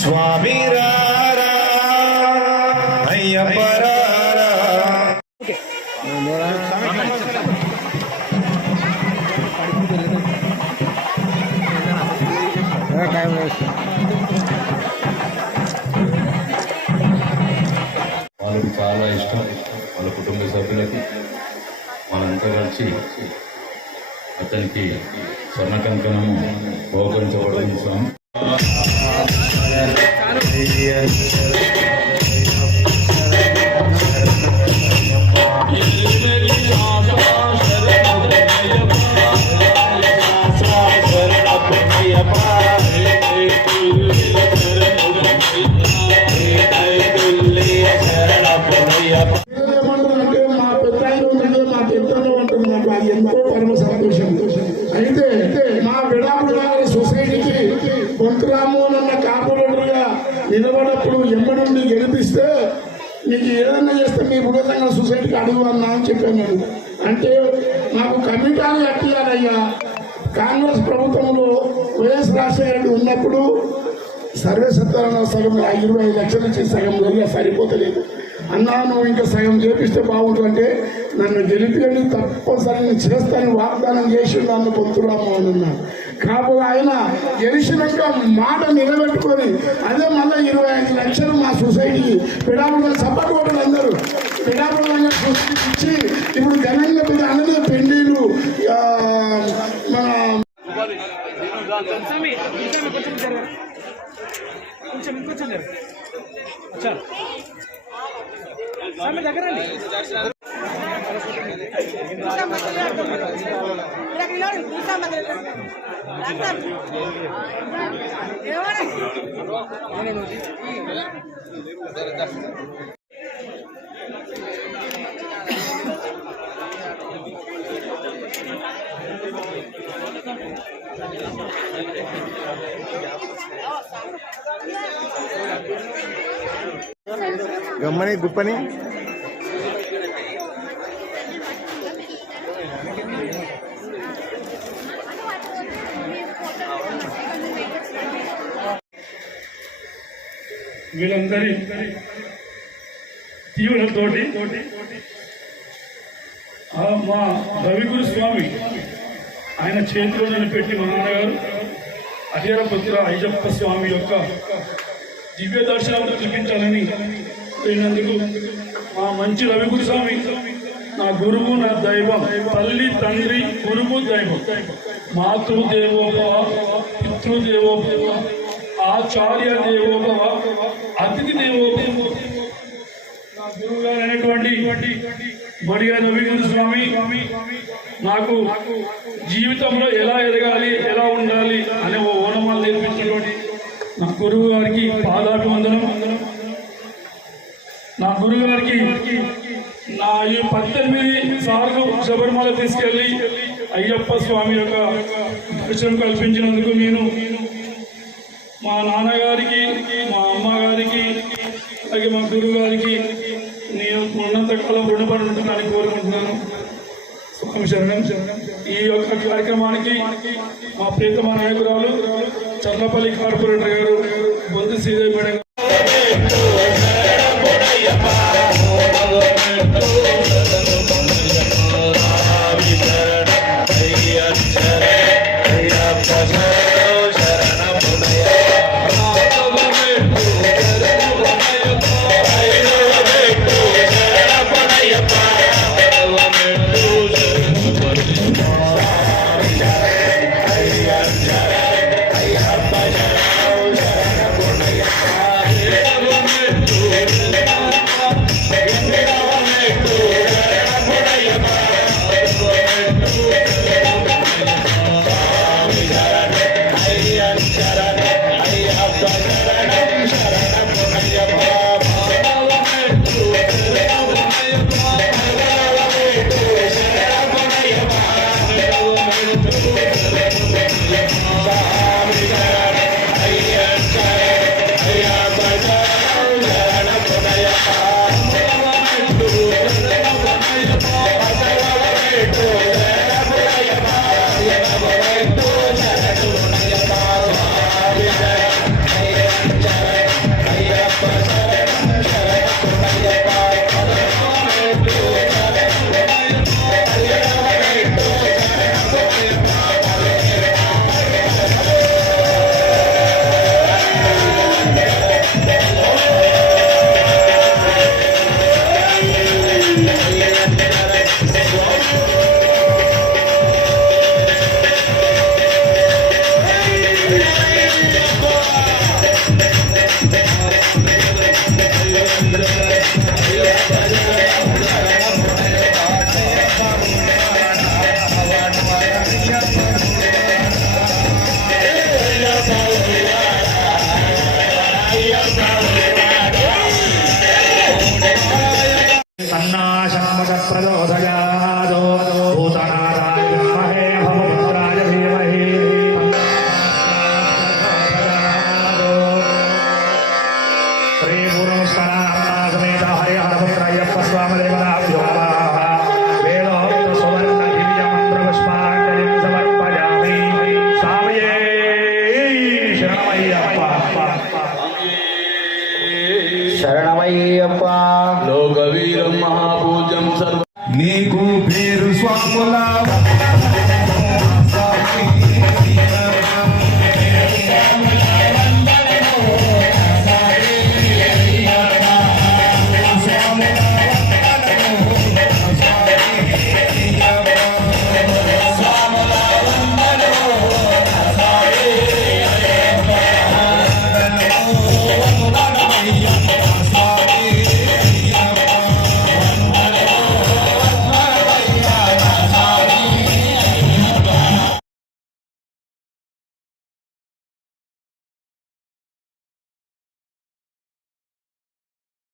స్వామి రారా అయ్యప్ప రారా. వాళ్ళకి చాలా ఇష్టం, వాళ్ళ కుటుంబ సభ్యులకి మనంతా కలిసి అతనికి స్వర్ణ కంకణము బహుకరించబడింది స్వామి. ఎంతో పరమ సంతోషం. అయితే మా విడాకుల సొసైటీకి పొంతురాము అన్న కార్పొరేటర్గా నిలబడప్పుడు ఎమ్మడి గెలిపిస్తే మీకు ఏదన్నా చేస్తే మీ బుడతంగా సొసైటీకి అడుగు అన్నా అని చెప్పాను. అంటే నాకు కమిటాలు కట్టియాలయ్యా. కాంగ్రెస్ ప్రభుత్వంలో వైఎస్ రాజశేఖర ఉన్నప్పుడు సర్వే సత్తారణ సగం 25 లక్షలు ఇచ్చి సగం జరిగా సరిపోతలేదు అన్నా, నువ్వు ఇంకా సగం చేపిస్తే బాగుంటుందంటే నన్ను గెలిపియండి, తప్పనిసరి నేను చేస్తాను వాగ్దానం చేసి నన్ను పొంతురాము అని అన్నాను. కాకపోతే ఆయన గెలిచినాక మాట నిలబెట్టుకొని అదే మళ్ళీ 25 లక్షలు మా సొసైటీకి పిడాపుల సపోర్ట్ అందరూ పిడాపుల సొసైటీకి ఇచ్చి ఇప్పుడు ఘనంగా పెద్ద అన్నదే పెండీలు మన దగ్గర గమ్మని గుప్పని వీళ్ళందరి తీవ్రతోటి మా రవిగురు స్వామి ఆయన చేతిలో నిలబెట్టి మా నాన్నగారు అయ్యరపుత్ర అయ్యప్ప స్వామి యొక్క దివ్య దర్శనాలు చూపించాలని పోయినందుకు మా మంచి రవిగురు స్వామి నా గురువు, నా దైవం, తల్లి తండ్రి గురువు దైవం, మాతృదేవోభవ, పితృదేవోభవ, ఆచార్య దేవోభవ, అతిథి దేవోభవ. నా గురువు గారు అనేటువంటి బడిగా రవిగురు స్వామి నాకు జీవితంలో ఎలా ఎదగాలి, ఎలా ఉండాలి అనే ఓ ఓనమాలు నేర్పించినటువంటి నా గురువు గారికి పాదాభివందనం. నా గురువు గారికి నా ఈ 18 సార్లు శబరిమల తీసుకెళ్లి అయ్యప్ప స్వామి యొక్క దర్శనం కల్పించినందుకు నేను మా నాన్నగారికి, మా అమ్మగారికి, అలాగే మా గురువు గారికి నేను ఉన్నంతకాలం రుణపడి ఉంటున్నానని కోరుకుంటున్నాను. స్వామి శరణం. ఈ యొక్క కార్యక్రమానికి మా ప్రియతమ నాయకురాలు చర్లపల్లి కార్పొరేటర్ గారు బొందు శ్రీదేవి మేడం శ్రీ పూర్వస్కరానంద సమేత హరిహరపుత్ర అయ్యప్ప స్వామి దేవతాభ్యో నమః. వేదోక్త సువర్ణ దివ్య మంత్ర పుష్పాంజలిం సమర్పయామి. స్వామియే శరణమయ్యప్ప. శరణమయ్యప్ప. లోకవీరం మహాపూజ్యం సర్వ నీకు పేరు స్వాముల